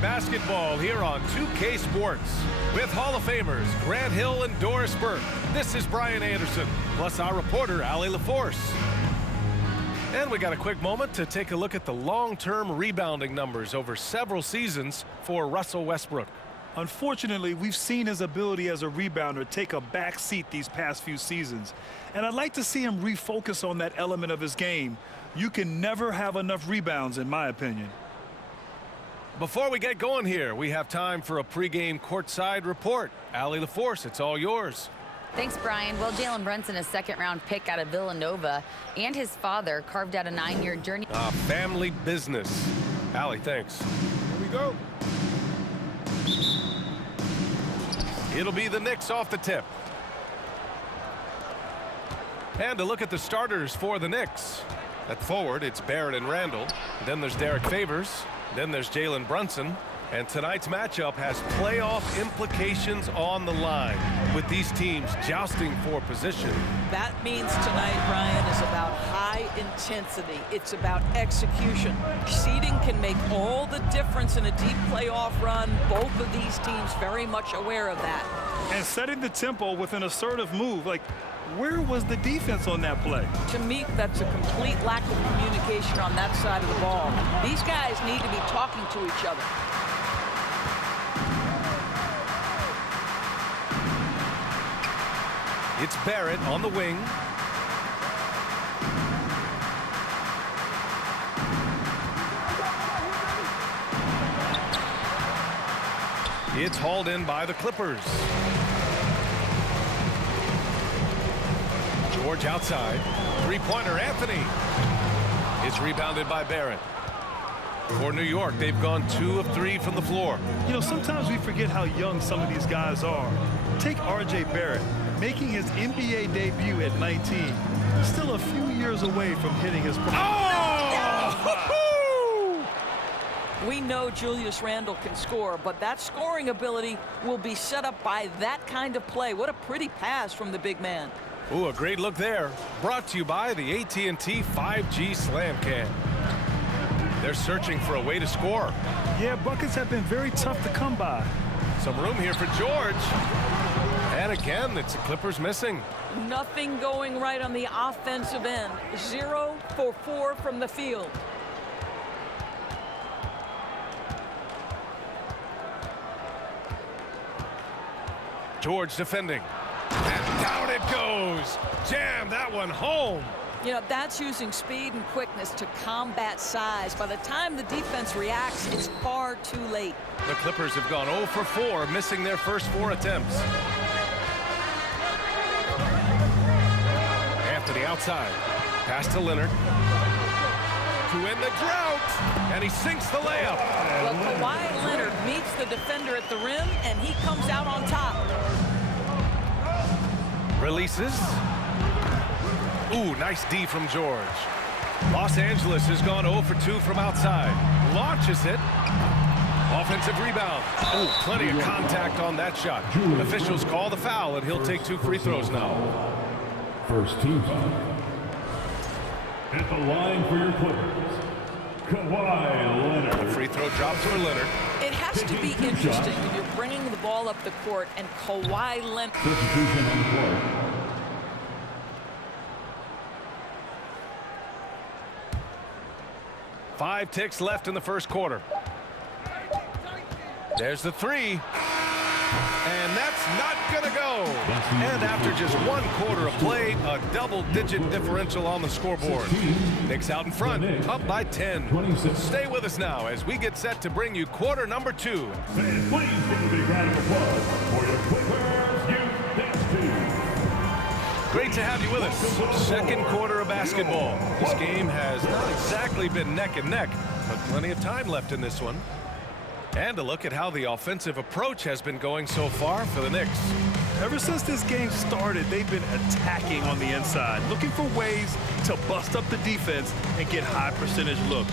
basketball here on 2K Sports. With Hall of Famers Grant Hill and Doris Burke, this is Brian Anderson, plus our reporter, Allie LaForce. And we got a quick moment to take a look at the long-term rebounding numbers over several seasons for Russell Westbrook. Unfortunately, we've seen his ability as a rebounder take a back seat these past few seasons. And I'd like to see him refocus on that element of his game. You can never have enough rebounds, in my opinion. Before we get going here, we have time for a pregame courtside report. Allie LaForce, it's all yours. Thanks, Brian. Well, Jalen Brunson, a second-round pick out of Villanova, and his father carved out a 9-year journey. Family business. Allie, thanks. Here we go. It'll be the Knicks off the tip. And to look at the starters for the Knicks. At forward, it's Barrett and Randall. Then there's Derek Favors. Then there's Jalen Brunson. And tonight's matchup has playoff implications on the line, with these teams jousting for position. That means tonight, Brian, is about high intensity. It's about execution. Seeding can make all the difference in a deep playoff run. Both of these teams very much aware of that. And setting the tempo with an assertive move. Like, where was the defense on that play? To me, that's a complete lack of communication on that side of the ball. These guys need to be talking to each other. It's Barrett on the wing. It's hauled in by the Clippers. George outside. Three-pointer, Anthony. It's rebounded by Barrett. For New York, they've gone 2 of 3 from the floor. You know, sometimes we forget how young some of these guys are. Take R.J. Barrett, making his NBA debut at 19. Still a few years away from hitting his prime. Oh! We know Julius Randle can score, but that scoring ability will be set up by that kind of play. What a pretty pass from the big man. Ooh, a great look there. Brought to you by the AT&T 5G Slam Cam. They're searching for a way to score. Yeah, buckets have been very tough to come by. Some room here for George. And again, it's the Clippers missing. Nothing going right on the offensive end. 0 for 4 from the field. George defending. And down it goes. Jam that one home. You know, that's using speed and quickness to combat size. By the time the defense reacts, it's far too late. The Clippers have gone 0 for 4, missing their first 4 attempts. Anthony outside. Pass to Leonard. To end the drought. And he sinks the layup. Well, Kawhi Leonard meets the defender at the rim, and he comes out on top. Releases. Ooh, nice D from George. Los Angeles has gone 0 for 2 from outside. Launches it. Offensive rebound. Ooh, plenty of contact on that shot. Officials call the foul, and he'll take 2 free throws now. First team foul. At the line for your Clippers, Kawhi Leonard. The free throw drops for Leonard. It has to be interesting when you're bringing the ball up the court and Kawhi Leonard. Substitution on the court. Five ticks left in the first quarter. There's the 3. And that's not going to go. And after just 1 quarter of play, a double-digit differential on the scoreboard. Knicks out in front, up by 10. Stay with us now as we get set to bring you quarter number 2. Please give a big round of applause for your Clippers Youth Dance Team. Great to have you with us. Second quarter of basketball. This game has not exactly been neck and neck, but plenty of time left in this one. And a look at how the offensive approach has been going so far for the Knicks. Ever since this game started, they've been attacking on the inside, looking for ways to bust up the defense and get high percentage looks.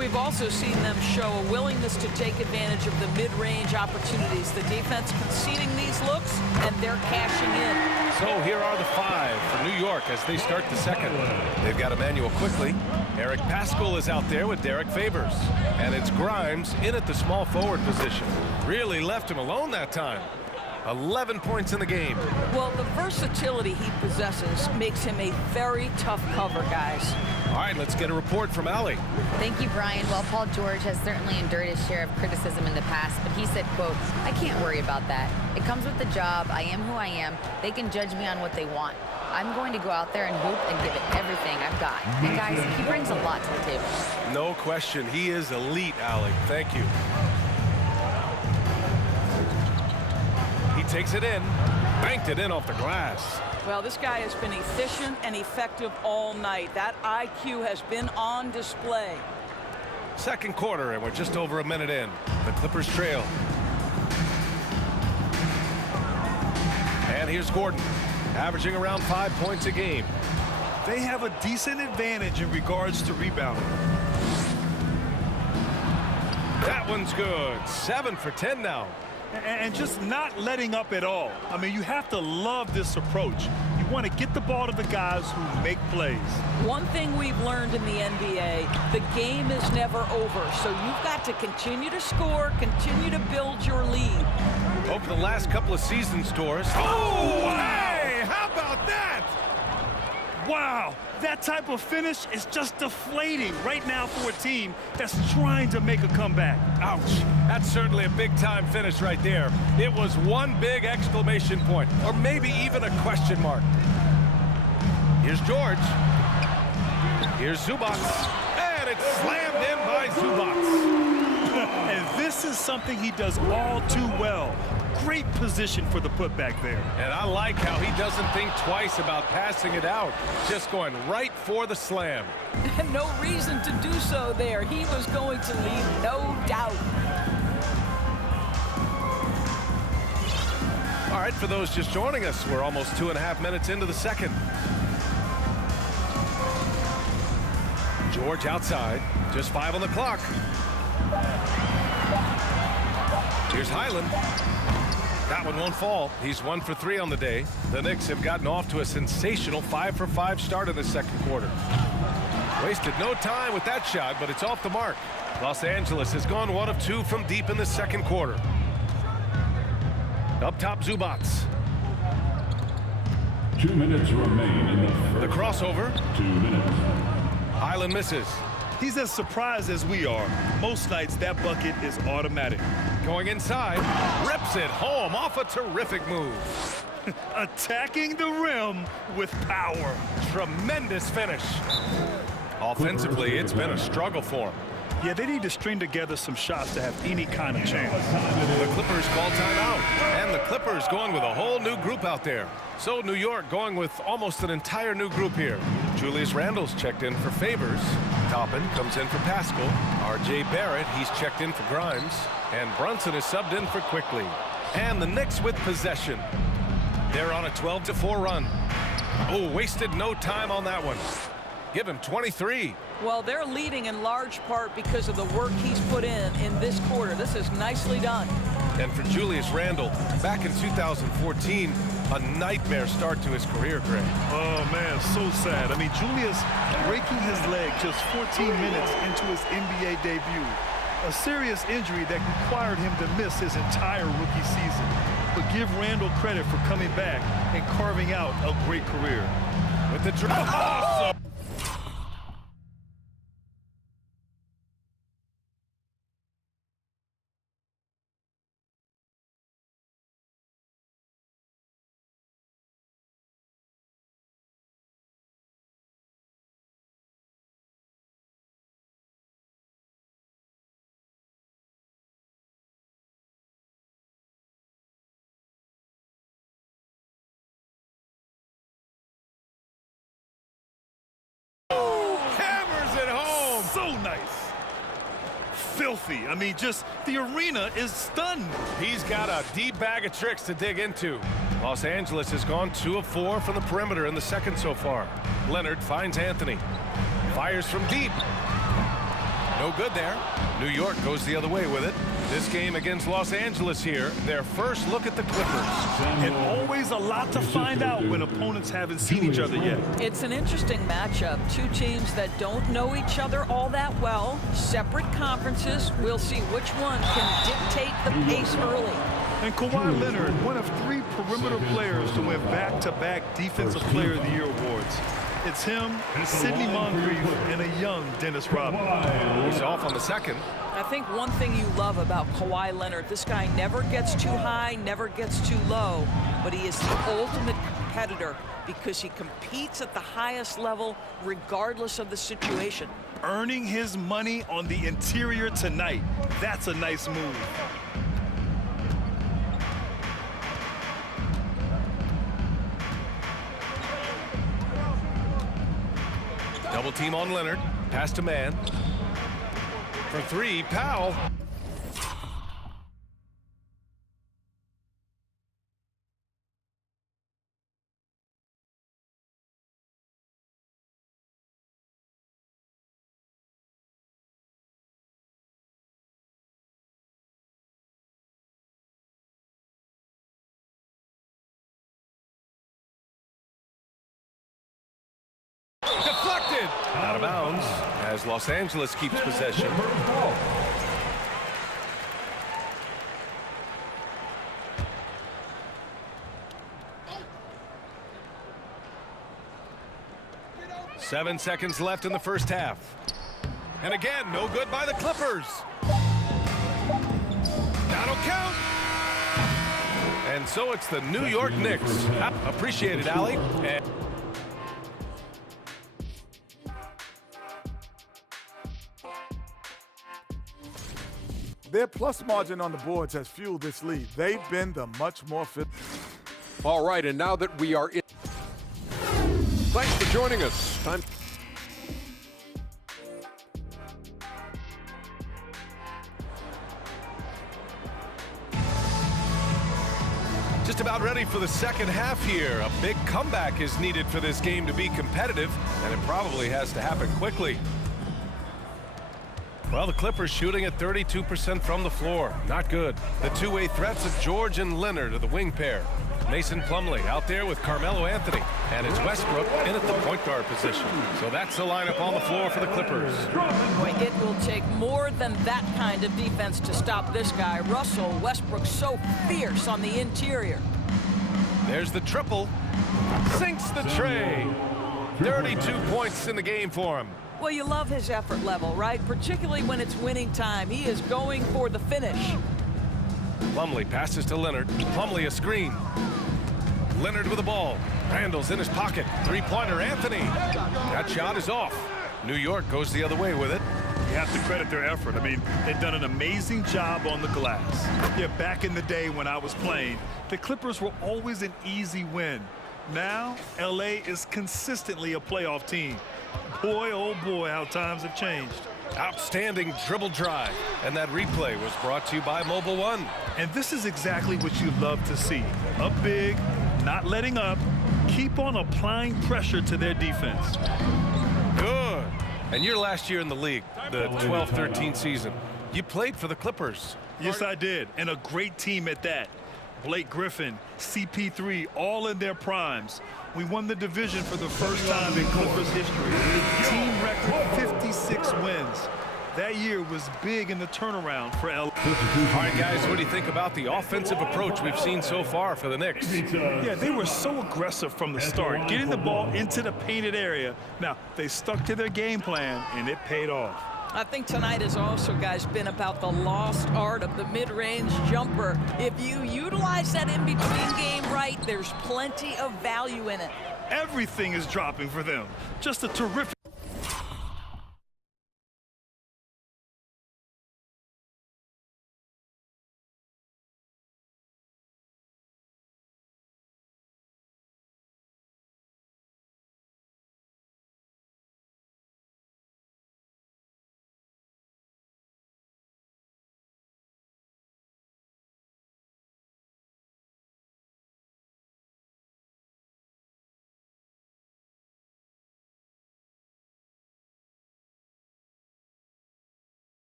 We've also seen them show a willingness to take advantage of the mid-range opportunities. The defense conceding these looks, and they're cashing in. So here are the 5 for New York as they start the second. They've got Emmanuel quickly. Eric Paschal is out there with Derek Favors. And it's Grimes in at the small forward position. Really left him alone that time. 11 points in the game. Well, the versatility he possesses makes him a very tough cover, guys. All right, let's get a report from Allie. Thank you, Brian. Well, Paul George has certainly endured his share of criticism in the past, but he said, quote, "I can't worry about that. It comes with the job. I am who I am. They can judge me on what they want. I'm going to go out there and hoop and give it everything I've got." And guys, he brings a lot to the table. No question. He is elite, Allie. Thank you. He takes it in, banked it in off the glass. Well, this guy has been efficient and effective all night. That IQ has been on display. Second quarter, and we're just over a minute in. The Clippers trail. And here's Gordon, averaging around 5 points a game. They have a decent advantage in regards to rebounding. That one's good. 7 for 10 now. And just not letting up at all. I mean, you have to love this approach. You want to get the ball to the guys who make plays. One thing we've learned in the NBA, the game is never over. So you've got to continue to score, continue to build your lead. Over the last couple of seasons, Doris. Oh, hey, how about that? Wow, that type of finish is just deflating right now for a team that's trying to make a comeback. Ouch. That's certainly a big-time finish right there. It was one big exclamation point, or maybe even a question mark. Here's George. Here's Zubac. And it's slammed in by Zubac. And this is something he does all too well. Great position for the putback there. And I like how he doesn't think twice about passing it out. Just going right for the slam. And no reason to do so there. He was going to leave no doubt. All right, for those just joining us, we're almost 2.5 minutes into the second. George outside, just 5 on the clock. Here's Highland. That one won't fall. He's 1 for 3 on the day. The Knicks have gotten off to a sensational 5 for 5 start in the second quarter. Wasted no time with that shot, but it's off the mark. Los Angeles has gone 1 of 2 from deep in the second quarter. Up top, Zubac. 2 minutes remain in the first. The crossover. 2 minutes. Highland misses. He's as surprised as we are. Most nights, that bucket is automatic. Going inside, rips it home off a terrific move. Attacking the rim with power. Tremendous finish. Offensively, it's been a struggle for him. Yeah, they need to string together some shots to have any kind of chance. The Clippers call timeout, and the Clippers going with a whole new group out there. So New York going with almost an entire new group here. Julius Randle's checked in for Favors. Toppin comes in for Paschal. R.J. Barrett, he's checked in for Grimes. And Brunson is subbed in for Quickly. And the Knicks with possession. They're on a 12-4 run. Oh, wasted no time on that one. Give him 23. Well, they're leading in large part because of the work he's put in this quarter. This is nicely done. And for Julius Randle, back in 2014, a nightmare start to his career, Greg. Oh, man, so sad. I mean, Julius breaking his leg just 14 minutes into his NBA debut. A serious injury that required him to miss his entire rookie season. But give Randle credit for coming back and carving out a great career. With the awesome. So nice. Filthy. I mean, just the arena is stunned. He's got a deep bag of tricks to dig into. Los Angeles has gone 2 of 4 from the perimeter in the second so far. Leonard finds Anthony. Fires from deep. No good there. New York goes the other way with it. This game against Los Angeles here, their first look at the Clippers. And always a lot to find out when opponents haven't seen each other yet. It's an interesting matchup. Two teams that don't know each other all that well. Separate conferences. We'll see which one can dictate the pace early. And Kawhi Leonard, one of 3 perimeter players to win back-to-back Defensive Player of the Year awards. It's him, Sidney Moncrief, and a young Dennis Rodman. He's off on the second. I think one thing you love about Kawhi Leonard, this guy never gets too high, never gets too low, but he is the ultimate competitor because he competes at the highest level regardless of the situation. Earning his money on the interior tonight. That's a nice move. Double team on Leonard. Pass to man. For 3, Powell. Deflected. Out of bounds as Los Angeles keeps possession. Seven seconds left in the first half. And again, no good by the Clippers. That'll count. And so it's the New York Knicks. Appreciate it, Allie. And their plus margin on the boards has fueled this lead. They've been the much more fit. All right, and now that we are in. Thanks for joining us. Time. just about ready for the second half here. A big comeback is needed for this game to be competitive, and it probably has to happen quickly. Well, the Clippers shooting at 32% from the floor. Not good. The two-way threats of George and Leonard are the wing pair. Mason Plumlee out there with Carmelo Anthony. And it's Westbrook in at the point guard position. So that's the lineup on the floor for the Clippers. Boy, it will take more than that kind of defense to stop this guy. Russell Westbrook so fierce on the interior. There's the triple. Sinks the tray. 32 points in the game for him. Well, you love his effort level, right? Particularly when it's winning time. He is going for the finish. Plumlee passes to Leonard. Plumlee a screen. Leonard with the ball. Randall's in his pocket. Three-pointer, Anthony. That shot is off. New York goes the other way with it. You have to credit their effort. I mean, they've done an amazing job on the glass. Yeah, back in the day when I was playing, the Clippers were always an easy win. Now, LA is consistently a playoff team. Boy, oh boy, how times have changed. Outstanding dribble drive. And that replay was brought to you by Mobile One. And this is exactly what you love to see. Up big, not letting up, keep on applying pressure to their defense. Good. And your last year in the league, the 12-13 season, you played for the Clippers. Yes, I did. And a great team at that. Blake Griffin, CP3, all in their primes. We won the division for the first time in Clippers history. Team record 56 wins. That year was big in the turnaround for LA. All right, guys, what do you think about the offensive approach we've seen so far for the Knicks? Yeah, they were so aggressive from the start, getting the ball into the painted area. Now, they stuck to their game plan, and it paid off. I think tonight has also, guys, been about the lost art of the mid-range jumper. If you utilize that in-between game right, there's plenty of value in it. Everything is dropping for them. Just a terrific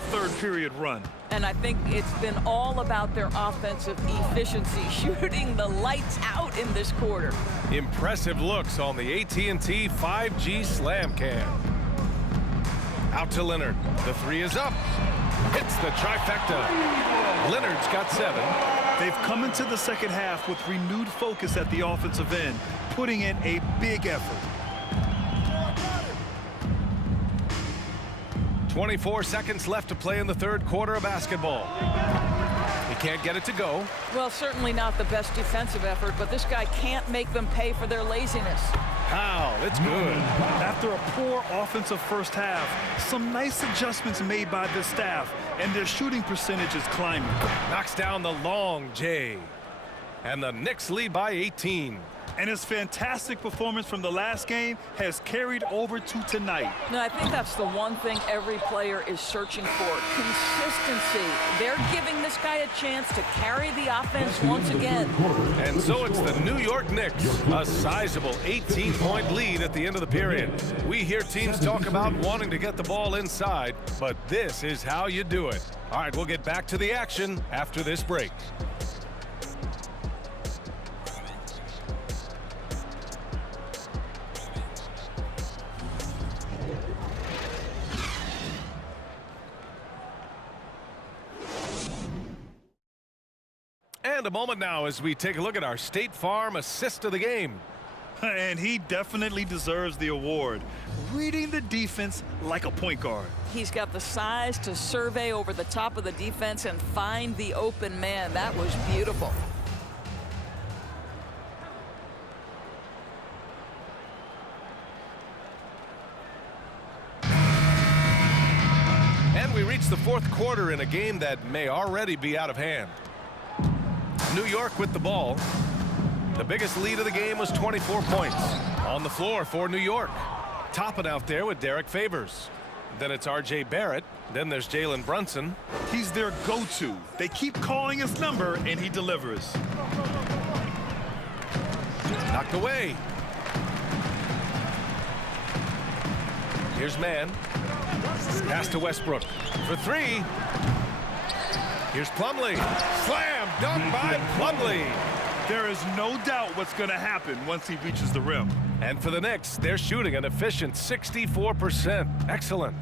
third period run. And I think it's been all about their offensive efficiency, shooting the lights out in this quarter. Impressive looks on the AT&T 5G Slam Cam. Out to Leonard. The three is up. Hits the trifecta. Leonard's got 7. They've come into the second half with renewed focus at the offensive end, putting in a big effort. 24 seconds left to play in the third quarter of basketball. He can't get it to go. Well, certainly not the best defensive effort, but this guy can't make them pay for their laziness. How? It's good. After a poor offensive first half, some nice adjustments made by the staff, and their shooting percentage is climbing. Knocks down the long J. And the Knicks lead by 18. And his fantastic performance from the last game has carried over to tonight. No, I think that's the one thing every player is searching for. Consistency. They're giving this guy a chance to carry the offense once again. And so it's the New York Knicks, a sizable 18-point lead at the end of the period. We hear teams talk about wanting to get the ball inside, but this is how you do it. All right, we'll get back to the action after this break. And a moment now as we take a look at our State Farm assist of the game. And he definitely deserves the award. Reading the defense like a point guard. He's got the size to survey over the top of the defense and find the open man. That was beautiful. And we reach the fourth quarter in a game that may already be out of hand. New York with the ball. The biggest lead of the game was 24 points. On the floor for New York. Topping out there with Derek Favors. Then it's R.J. Barrett. Then there's Jalen Brunson. He's their go-to. They keep calling his number, and he delivers. Knocked away. Here's Mann. Pass to Westbrook for 3. Here's Plumlee. Slam dunk by Plumlee. There is no doubt what's going to happen once he reaches the rim. And for the Knicks, they're shooting an efficient 64%. Excellent.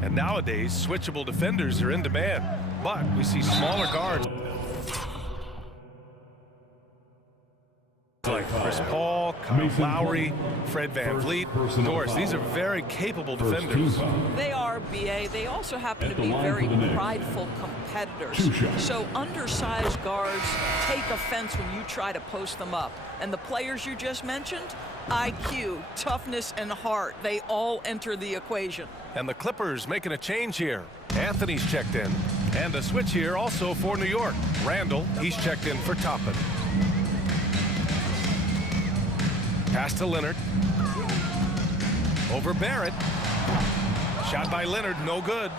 And nowadays, switchable defenders are in demand. But we see smaller guards like Chris Paul, Kyle Lowry, Fred VanVleet, Doris. These are very capable defenders. They are, B.A. They also happen to be very prideful competitors. So undersized guards take offense when you try to post them up. And the players you just mentioned, IQ, toughness, and heart, they all enter the equation. And the Clippers making a change here. Anthony's checked in. And a switch here also for New York. Randall, he's checked in for Toppin. Pass to Leonard. Over Barrett. Shot by Leonard, no good.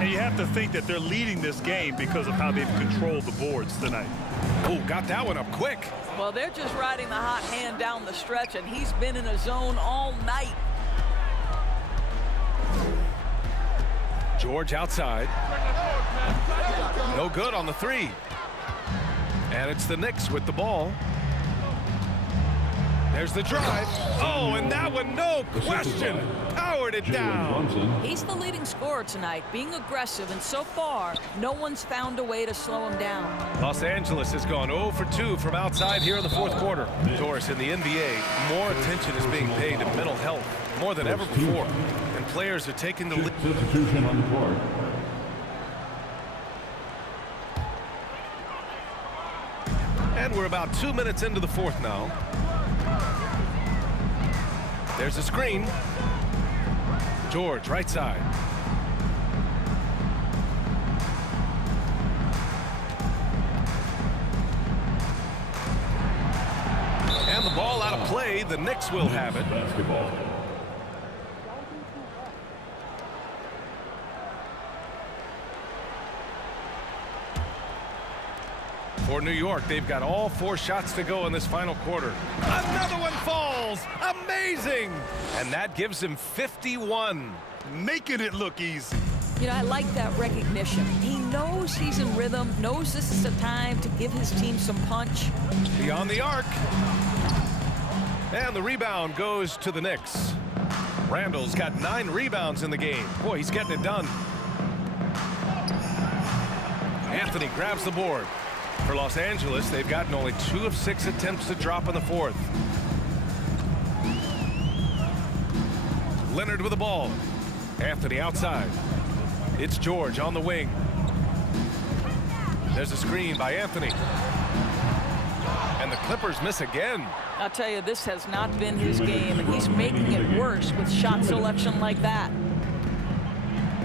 And you have to think that they're leading this game because of how they've controlled the boards tonight. Oh, got that one up quick. Well, they're just riding the hot hand down the stretch, and he's been in a zone all night. George outside. No good on the 3. And it's the Knicks with the ball. There's the drive. Oh, and that one, no question, powered it down. He's the leading scorer tonight, being aggressive, and so far, no one's found a way to slow him down. Los Angeles has gone 0 for 2 from outside here in the fourth quarter. Doris, in the NBA, more attention is being paid to mental health more than ever before, and players are taking the lead. Substitution on the court. And we're about 2 minutes into the fourth now. There's a screen. George, right side. And the ball out of play. The Knicks will have it. Basketball. For New York, they've got all 4 shots to go in this final quarter. Another one falls. Amazing. And that gives him 51. Making it look easy. You know, I like that recognition. He knows he's in rhythm, knows this is the time to give his team some punch. Beyond the arc. And the rebound goes to the Knicks. Randall's got 9 rebounds in the game. Boy, he's getting it done. Anthony grabs the board. For Los Angeles, they've gotten only 2 of 6 attempts to drop in the 4th. Leonard with the ball. Anthony outside. It's George on the wing. There's a screen by Anthony. And the Clippers miss again. I'll tell you, this has not been his game, and he's making it worse with shot selection like that.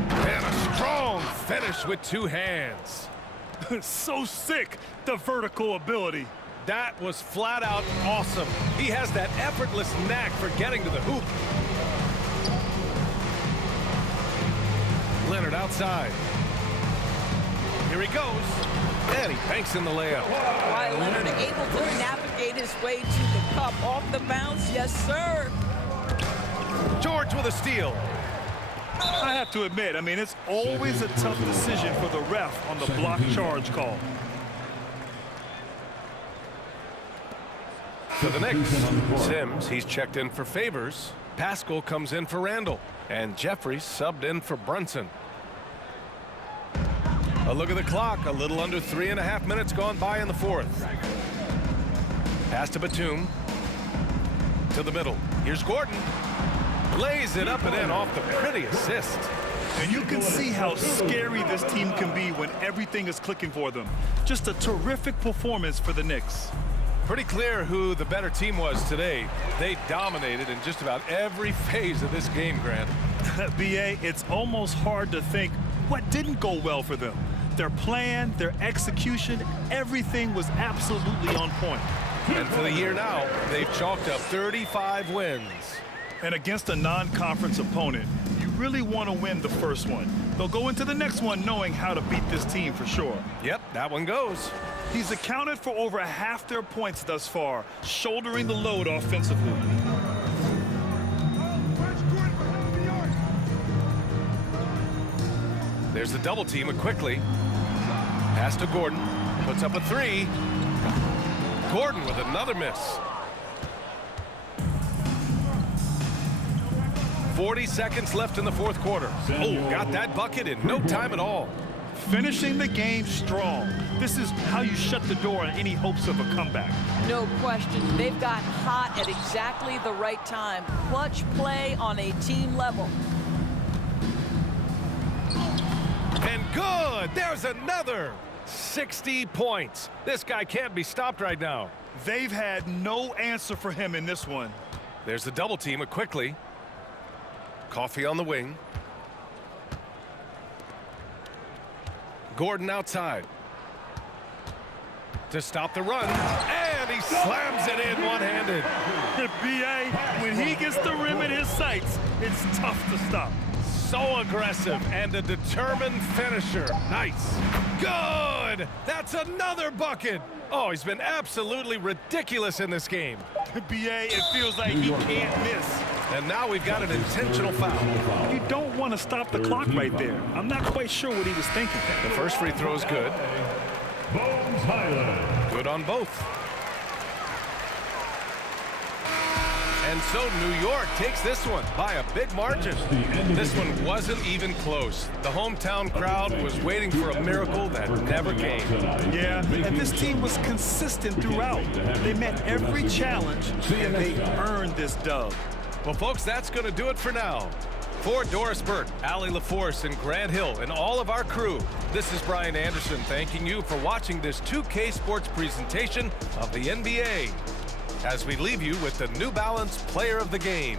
And a strong finish with 2 hands. So sick, the vertical ability. That was flat out awesome. He has that effortless knack for getting to the hoop. Leonard outside. Here he goes. And he banks in the layup. Kawhi Leonard able to navigate his way to the cup off the bounce. Yes, sir. George with a steal. I have to admit, I mean, it's always a tough decision for the ref on the block charge call. For the Knicks, Sims, he's checked in for Favors. Pascal comes in for Randall. And Jeffries subbed in for Brunson. A look at the clock. A little under 3.5 minutes gone by in the 4th. Pass to Batum. To the middle. Here's Gordon. Lays it up and in off the pretty assist. And you can see how scary this team can be when everything is clicking for them. Just a terrific performance for the Knicks. Pretty clear who the better team was today. They dominated in just about every phase of this game, Grant. B.A., it's almost hard to think what didn't go well for them. Their plan, their execution, everything was absolutely on point. And for the year now, they've chalked up 35 wins. And against a non-conference opponent, you really want to win the first one. They'll go into the next one knowing how to beat this team for sure. Yep, that one goes. He's accounted for over half their points thus far, shouldering the load offensively. There's the double team quickly. Pass to Gordon. Puts up a 3. Gordon with another miss. 40 seconds left in the 4th quarter. Oh, got that bucket in no time at all. Finishing the game strong. This is how you shut the door on any hopes of a comeback. No question. They've gotten hot at exactly the right time. Clutch play on a team level. And good. There's another 60 points. This guy can't be stopped right now. They've had no answer for him in this one. There's the double team quickly. Coffee on the wing. Gordon outside. To stop the run. And he slams it in one-handed. B.A., when he gets the rim in his sights, it's tough to stop. So aggressive and a determined finisher. Nice. Good. That's another bucket. Oh, he's been absolutely ridiculous in this game. B.A., it feels like he can't miss. And now we've got an intentional foul. You don't want to stop the clock right there. I'm not quite sure what he was thinking. The first free throw is good. Good on both. And so New York takes this one by a big margin. This one wasn't even close. The hometown crowd was waiting for a miracle that never came. Yeah, and this team was consistent throughout. They met every challenge, and they earned this dub. Well, folks, that's going to do it for now. For Doris Burke, Allie LaForce, and Grant Hill, and all of our crew, this is Brian Anderson thanking you for watching this 2K Sports presentation of the NBA. As we leave you with the New Balance Player of the Game.